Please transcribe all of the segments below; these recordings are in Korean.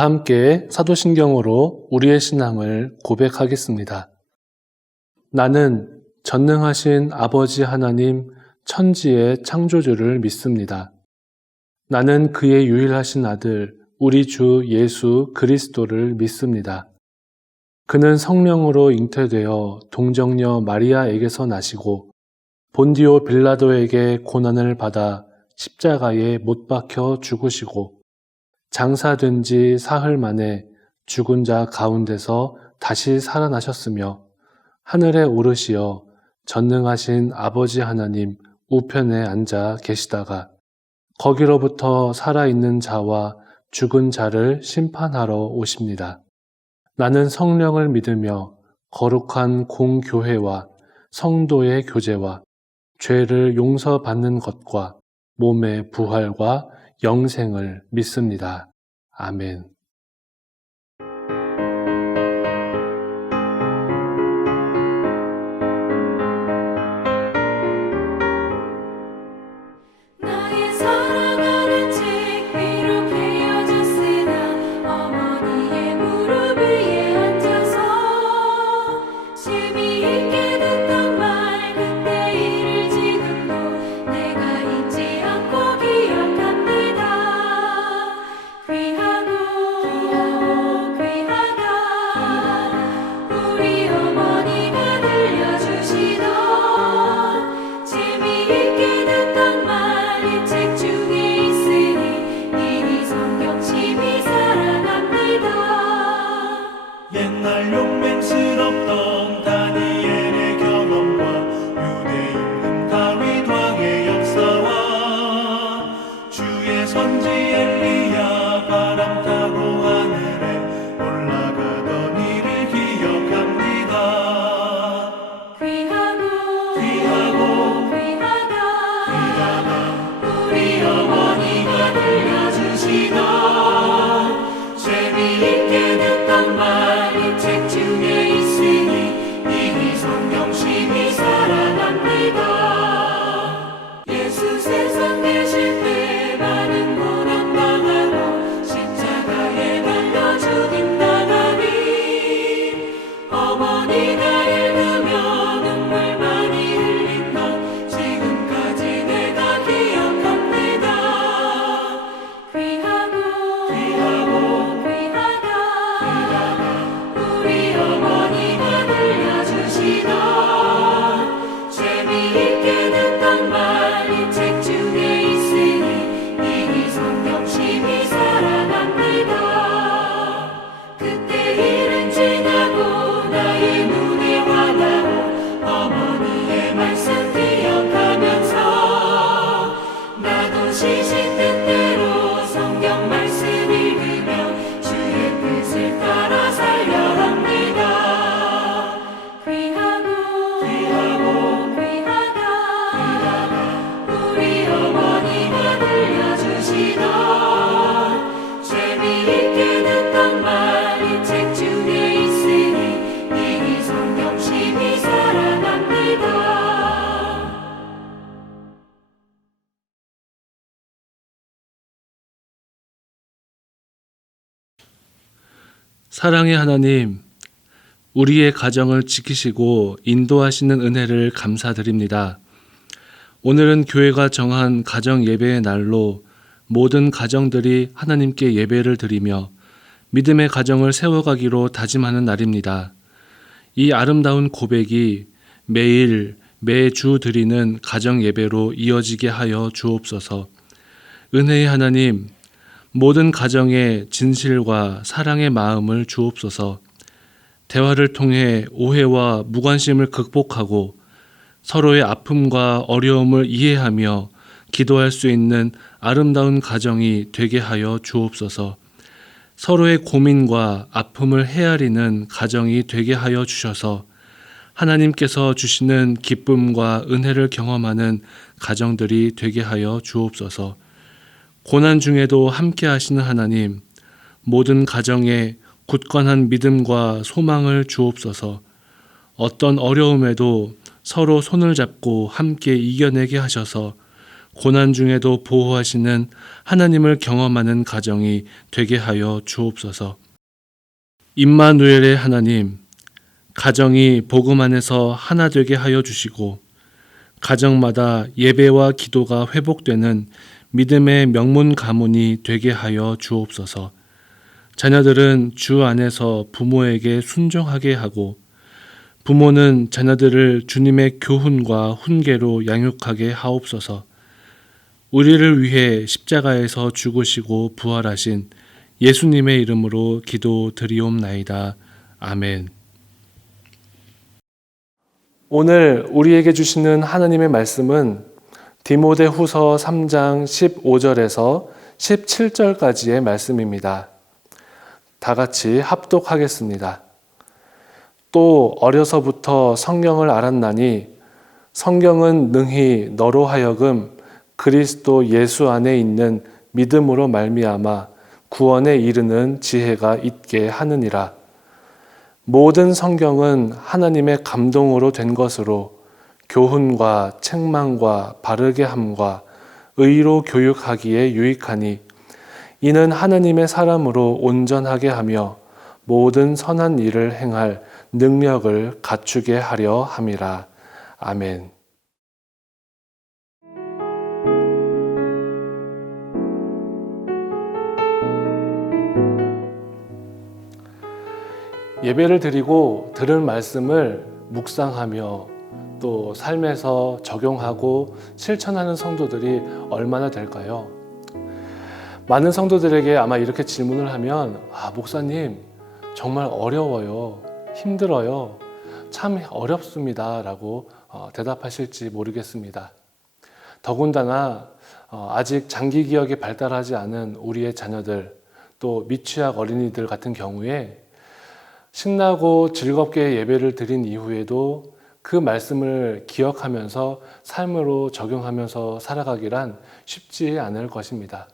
다 함께 사도신경으로 우리의 신앙을 고백하겠습니다. 나는 전능하신 아버지 하나님 천지의 창조주를 믿습니다. 나는 그의 유일하신 아들 우리 주 예수 그리스도를 믿습니다. 그는 성령으로 잉태되어 동정녀 마리아에게서 나시고 본디오 빌라도에게 고난을 받아 십자가에 못 박혀 죽으시고 장사된 지 사흘 만에 죽은 자 가운데서 다시 살아나셨으며 하늘에 오르시어 전능하신 아버지 하나님 우편에 앉아 계시다가 거기로부터 살아있는 자와 죽은 자를 심판하러 오십니다. 나는 성령을 믿으며 거룩한 공교회와 성도의 교제와 죄를 용서받는 것과 몸의 부활과 영생을 믿습니다. 아멘. 나의 사랑하는 책 비록 헤어졌으나 어머니의 무릎 위에 앉아서 재미있게 듣던 말 그때 일을 지금도 내가 잊지 않고 기억합니다. 귀하고 귀하다 우리 어머니가 들려주시던 재미있게 듣던 말 이 책 중에 있으니 이 성경심이 사랑합니다. 옛날 용맹스럽던 다니엘의 경험과 유대 임금 다윗 왕의 역사와 주의 선지 엘리야 바람 타고 하늘에 올라가던 일을 기억합니다. 귀하고 귀하다 우리 어머니가 들려주시던 재미있게 듣던 말 이 책 중에 있으니 이 성경심이 사랑합니다. 예수 세상 계실 때 많은 고난 당하고 십자가에 달려 죽임 당하니 어머니가 읽으며 눈물 많이 흘린 것 지금까지 내가 기억합니다. 귀하다 우리 어머니가 들려주시던 재미있게 듣던 말 이 책 중에 있으니 이 성경심이 사랑합니다. 그때 일은 지나고 나의 눈에 환하고 어머니의 말씀 기억하면서 나도 시신 뜻대로 성경 말씀 읽으며 주의 뜻을 따라 살려 합니다. 귀하다 우리 어머니가 들려주시던 재미있게 듣던 말 이 책 중에 있으니 이 성경심이 사랑합니다. 사랑의 하나님, 우리의 가정을 지키시고 인도하시는 은혜를 감사드립니다. 오늘은 교회가 정한 가정 예배의 날로 모든 가정들이 하나님께 예배를 드리며 믿음의 가정을 세워가기로 다짐하는 날입니다. 이 아름다운 고백이 매일, 매주 드리는 가정 예배로 이어지게 하여 주옵소서. 은혜의 하나님, 모든 가정에 진실과 사랑의 마음을 주옵소서. 대화를 통해 오해와 무관심을 극복하고 서로의 아픔과 어려움을 이해하며 기도할 수 있는 아름다운 가정이 되게 하여 주옵소서. 서로의 고민과 아픔을 헤아리는 가정이 되게 하여 주셔서 하나님께서 주시는 기쁨과 은혜를 경험하는 가정들이 되게 하여 주옵소서. 고난 중에도 함께 하시는 하나님, 모든 가정에 굳건한 믿음과 소망을 주옵소서. 어떤 어려움에도 서로 손을 잡고 함께 이겨내게 하셔서 고난 중에도 보호하시는 하나님을 경험하는 가정이 되게 하여 주옵소서. 임마누엘의 하나님, 가정이 복음 안에서 하나 되게 하여 주시고 가정마다 예배와 기도가 회복되는 믿음의 명문 가문이 되게 하여 주옵소서. 자녀들은 주 안에서 부모에게 순종하게 하고 부모는 자녀들을 주님의 교훈과 훈계로 양육하게 하옵소서. 우리를 위해 십자가에서 죽으시고 부활하신 예수님의 이름으로 기도드리옵나이다. 아멘. 오늘 우리에게 주시는 하나님의 말씀은 디모데후서 3장 15절에서 17절까지의 말씀입니다. 다 같이 합독하겠습니다. 또 어려서부터 성경을 알았나니 성경은 능히 너로 하여금 그리스도 예수 안에 있는 믿음으로 말미암아 구원에 이르는 지혜가 있게 하느니라. 모든 성경은 하나님의 감동으로 된 것으로 교훈과 책망과 바르게 함과 의로 교육하기에 유익하니 이는 하나님의 사람으로 온전하게 하며 모든 선한 일을 행할 능력을 갖추게 하려 함이라. 아멘. 예배를 드리고 들은 말씀을 묵상하며 또 삶에서 적용하고 실천하는 성도들이 얼마나 될까요? 많은 성도들에게 아마 이렇게 질문을 하면 목사님 정말 어려워요. 힘들어요. 참 어렵습니다. 라고 대답하실지 모르겠습니다. 더군다나 아직 장기 기억이 발달하지 않은 우리의 자녀들 또 미취학 어린이들 같은 경우에 신나고 즐겁게 예배를 드린 이후에도 그 말씀을 기억하면서 삶으로 적용하면서 살아가기란 쉽지 않을 것입니다.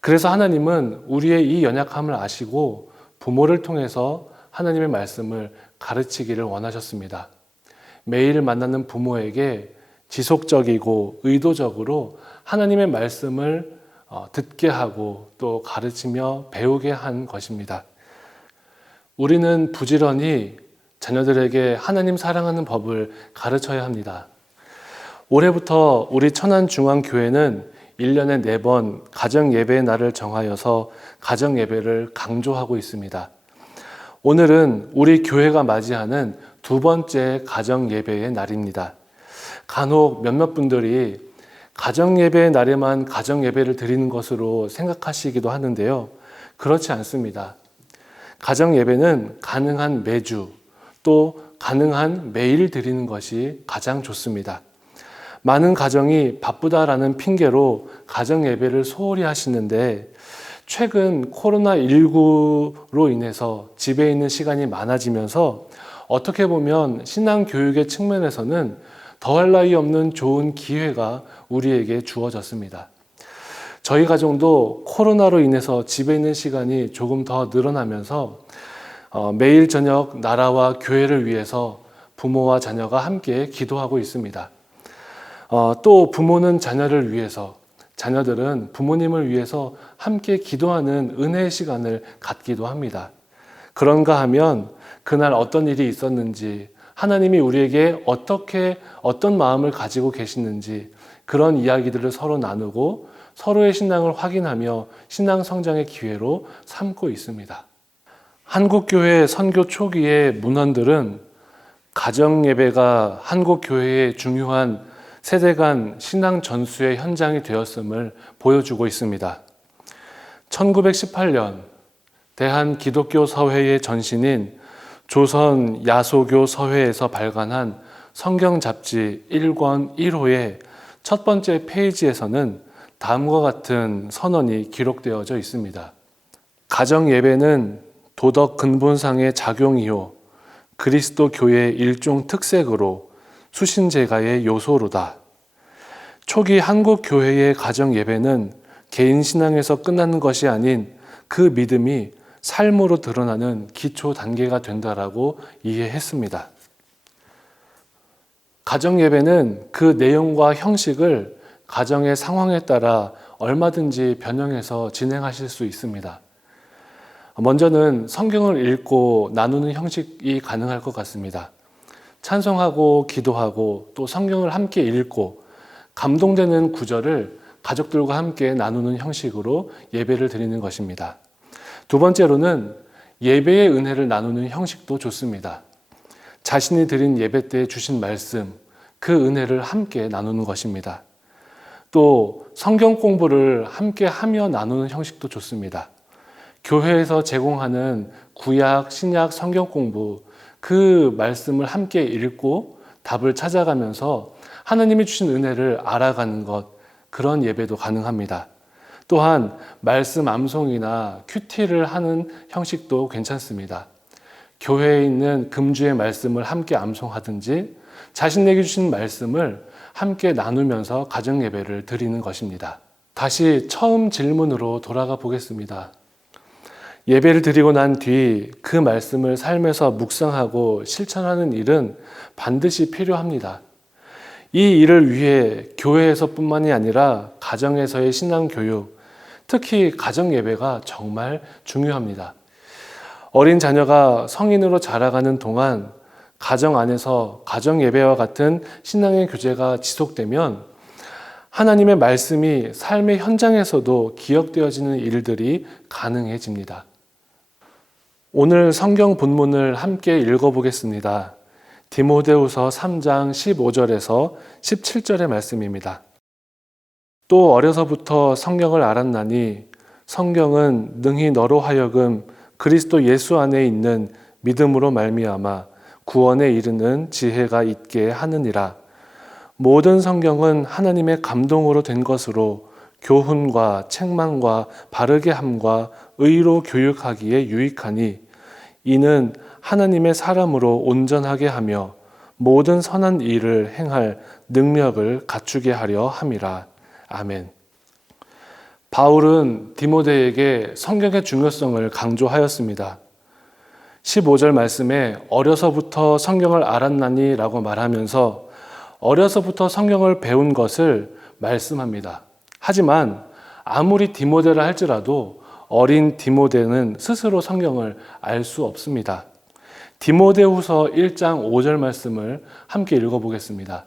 그래서 하나님은 우리의 이 연약함을 아시고 부모를 통해서 하나님의 말씀을 가르치기를 원하셨습니다. 매일 만나는 부모에게 지속적이고 의도적으로 하나님의 말씀을 듣게 하고 또 가르치며 배우게 한 것입니다. 우리는 부지런히 자녀들에게 하나님 사랑하는 법을 가르쳐야 합니다. 올해부터 우리 천안중앙교회는 1년에 4번 가정예배의 날을 정하여서 가정예배를 강조하고 있습니다. 오늘은 우리 교회가 맞이하는 2번째 가정예배의 날입니다. 간혹 몇몇 분들이 가정예배의 날에만 가정예배를 드리는 것으로 생각하시기도 하는데요. 그렇지 않습니다. 가정예배는 가능한 매주 또 가능한 매일 드리는 것이 가장 좋습니다. 많은 가정이 바쁘다라는 핑계로 가정예배를 소홀히 하시는데 최근 코로나19로 인해서 집에 있는 시간이 많아지면서 어떻게 보면 신앙교육의 측면에서는 더할 나위 없는 좋은 기회가 우리에게 주어졌습니다. 저희 가정도 코로나로 인해서 집에 있는 시간이 조금 더 늘어나면서 매일 저녁 나라와 교회를 위해서 부모와 자녀가 함께 기도하고 있습니다. 또 부모는 자녀를 위해서, 자녀들은 부모님을 위해서 함께 기도하는 은혜의 시간을 갖기도 합니다. 그런가 하면 그날 어떤 일이 있었는지, 하나님이 우리에게 어떤 마음을 가지고 계시는지 그런 이야기들을 서로 나누고 서로의 신앙을 확인하며 신앙 성장의 기회로 삼고 있습니다. 한국교회 선교 초기의 문헌들은 가정예배가 한국교회의 중요한 세대 간 신앙 전수의 현장이 되었음을 보여주고 있습니다. 1918년 대한기독교서회의 전신인 조선 야소교 서회에서 발간한 성경 잡지 1권 1호의 첫 번째 페이지에서는 다음과 같은 선언이 기록되어져 있습니다. 가정 예배는 도덕 근본상의 작용이요 그리스도 교회의 일종 특색으로 수신제가의 요소로다. 초기 한국 교회의 가정 예배는 개인 신앙에서 끝나는 것이 아닌 그 믿음이 삶으로 드러나는 기초 단계가 된다라고 이해했습니다. 가정 예배는 그 내용과 형식을 가정의 상황에 따라 얼마든지 변형해서 진행하실 수 있습니다. 먼저는 성경을 읽고 나누는 형식이 가능할 것 같습니다. 찬송하고 기도하고 또 성경을 함께 읽고 감동되는 구절을 가족들과 함께 나누는 형식으로 예배를 드리는 것입니다. 두 번째로는 예배의 은혜를 나누는 형식도 좋습니다. 자신이 드린 예배 때 주신 말씀, 그 은혜를 함께 나누는 것입니다. 또 성경 공부를 함께 하며 나누는 형식도 좋습니다. 교회에서 제공하는 구약, 신약 성경 공부, 그 말씀을 함께 읽고 답을 찾아가면서 하나님이 주신 은혜를 알아가는 것, 그런 예배도 가능합니다. 또한 말씀 암송이나 큐티를 하는 형식도 괜찮습니다. 교회에 있는 금주의 말씀을 함께 암송하든지 자신에게 주신 말씀을 함께 나누면서 가정 예배를 드리는 것입니다. 다시 처음 질문으로 돌아가 보겠습니다. 예배를 드리고 난 뒤 그 말씀을 삶에서 묵상하고 실천하는 일은 반드시 필요합니다. 이 일을 위해 교회에서뿐만이 아니라 가정에서의 신앙 교육, 특히 가정 예배가 정말 중요합니다. 어린 자녀가 성인으로 자라가는 동안 가정 안에서 가정 예배와 같은 신앙의 교제가 지속되면 하나님의 말씀이 삶의 현장에서도 기억되어지는 일들이 가능해집니다. 오늘 성경 본문을 함께 읽어보겠습니다. 디모데후서 3장 15절에서 17절의 말씀입니다. 또 어려서부터 성경을 알았나니 성경은 능히 너로 하여금 그리스도 예수 안에 있는 믿음으로 말미암아 구원에 이르는 지혜가 있게 하느니라. 모든 성경은 하나님의 감동으로 된 것으로 교훈과 책망과 바르게 함과 의로 교육하기에 유익하니 이는 하나님의 사람으로 온전하게 하며 모든 선한 일을 행할 능력을 갖추게 하려 함이라. 아멘. 바울은 디모데에게 성경의 중요성을 강조하였습니다. 15절 말씀에 어려서부터 성경을 알았나니 라고 말하면서 어려서부터 성경을 배운 것을 말씀합니다. 하지만 아무리 디모데라 할지라도 어린 디모데는 스스로 성경을 알 수 없습니다. 디모데후서 1장 5절 말씀을 함께 읽어보겠습니다.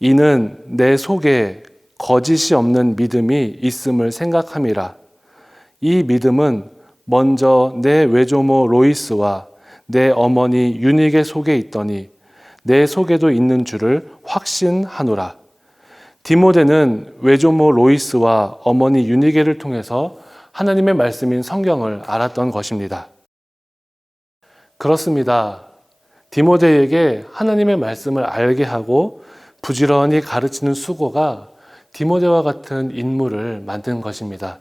이는 내 속에 거짓이 없는 믿음이 있음을 생각함이라. 이 믿음은 먼저 내 외조모 로이스와 내 어머니 유니게 속에 있더니 내 속에도 있는 줄을 확신하노라. 디모데는 외조모 로이스와 어머니 유니게를 통해서 하나님의 말씀인 성경을 알았던 것입니다. 그렇습니다. 디모데에게 하나님의 말씀을 알게 하고 부지런히 가르치는 수고가 디모데와 같은 인물을 만든 것입니다.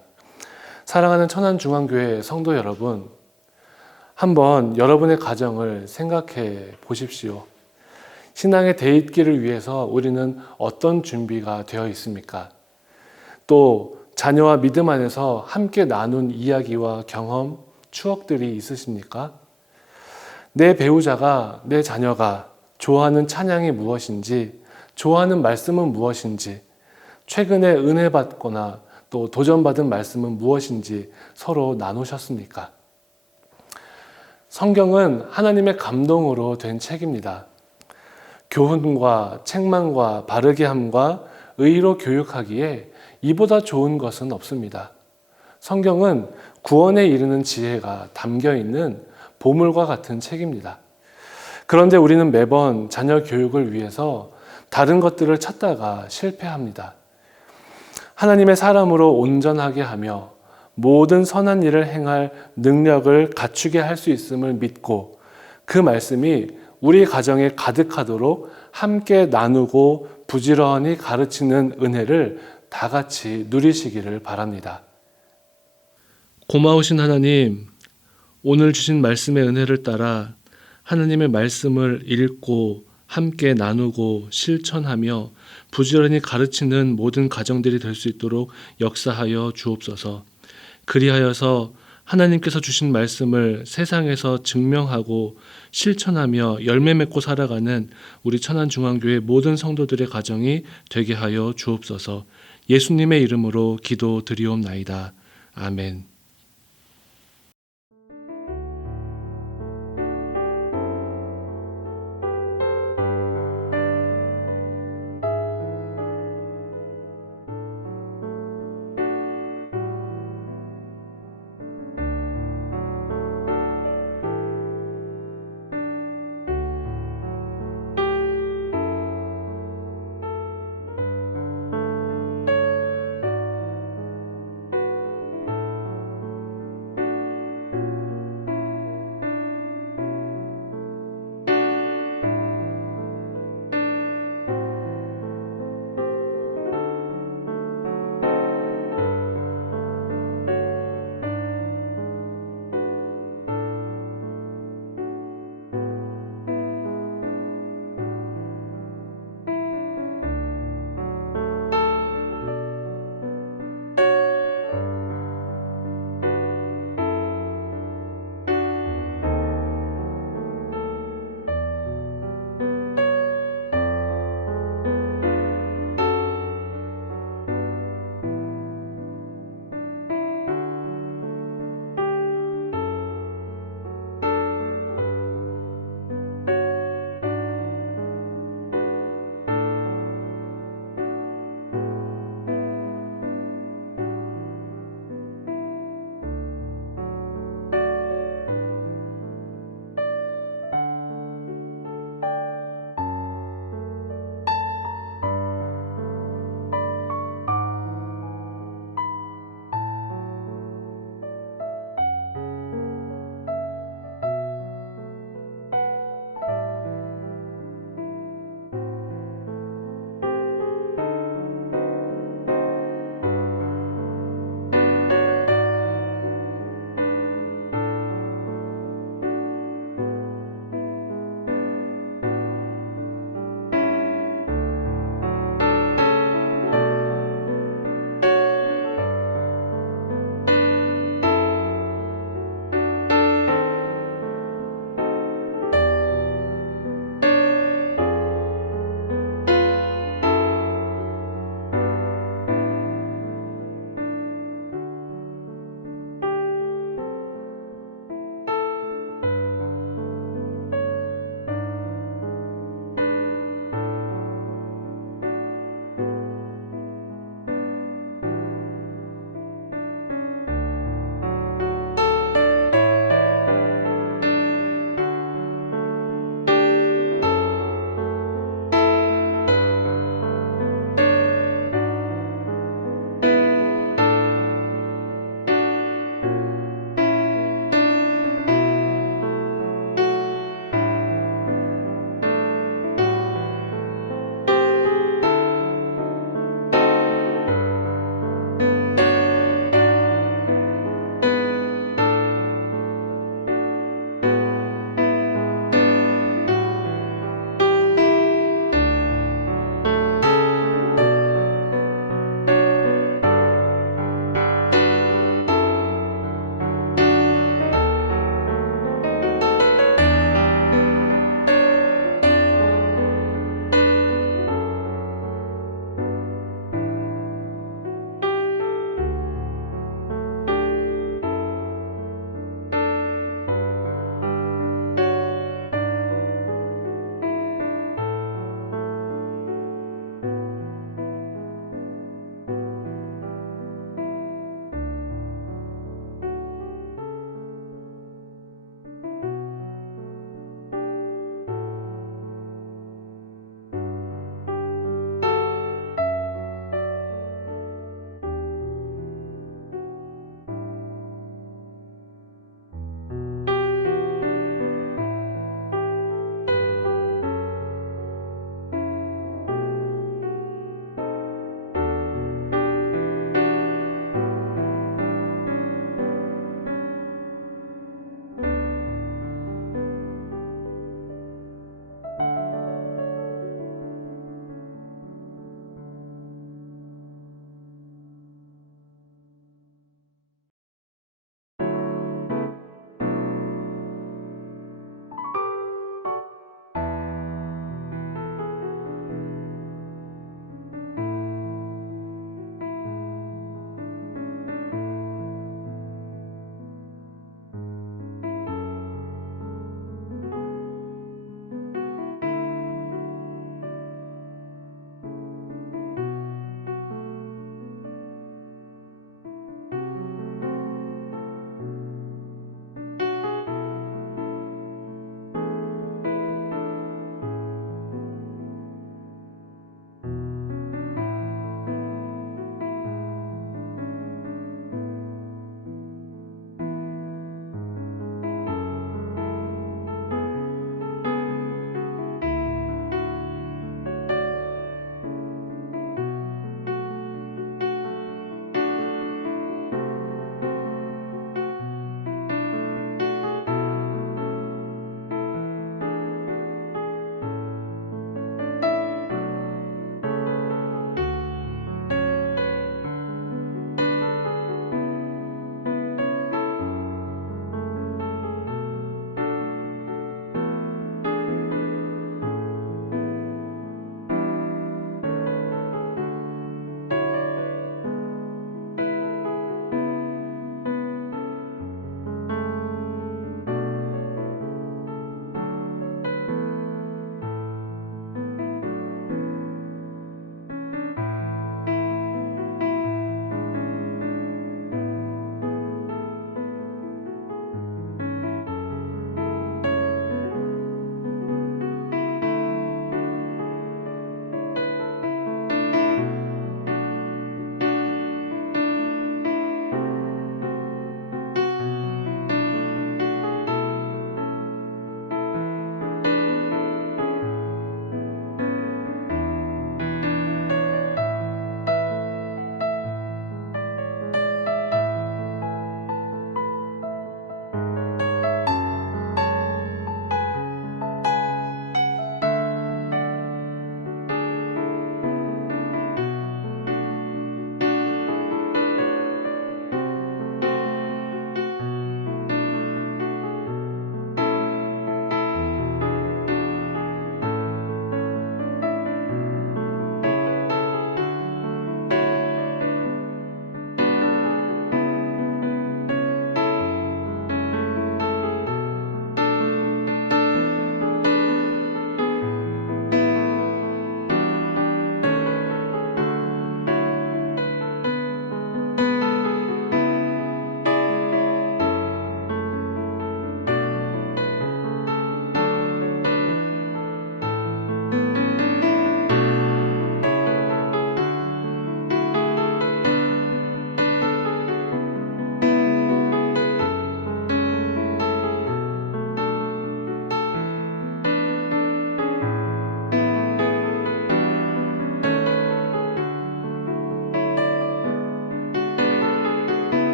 사랑하는 천안중앙교회 성도 여러분, 한번 여러분의 가정을 생각해 보십시오. 신앙의 대입기를 위해서 우리는 어떤 준비가 되어 있습니까? 또 자녀와 믿음 안에서 함께 나눈 이야기와 경험, 추억들이 있으십니까? 내 배우자가, 내 자녀가 좋아하는 찬양이 무엇인지, 좋아하는 말씀은 무엇인지, 최근에 은혜 받거나 또 도전받은 말씀은 무엇인지 서로 나누셨습니까? 성경은 하나님의 감동으로 된 책입니다. 교훈과 책망과 바르게 함과 의로 교육하기에 이보다 좋은 것은 없습니다. 성경은 구원에 이르는 지혜가 담겨 있는 보물과 같은 책입니다. 그런데 우리는 매번 자녀 교육을 위해서 다른 것들을 찾다가 실패합니다. 하나님의 사람으로 온전하게 하며 모든 선한 일을 행할 능력을 갖추게 할 수 있음을 믿고 그 말씀이 우리 가정에 가득하도록 함께 나누고 부지런히 가르치는 은혜를 다 같이 누리시기를 바랍니다. 고마우신 하나님, 오늘 주신 말씀의 은혜를 따라 하나님의 말씀을 읽고 함께 나누고 실천하며 부지런히 가르치는 모든 가정들이 될 수 있도록 역사하여 주옵소서. 그리하여서 하나님께서 주신 말씀을 세상에서 증명하고 실천하며 열매 맺고 살아가는 우리 천안중앙교회 모든 성도들의 가정이 되게 하여 주옵소서. 예수님의 이름으로 기도드리옵나이다. 아멘.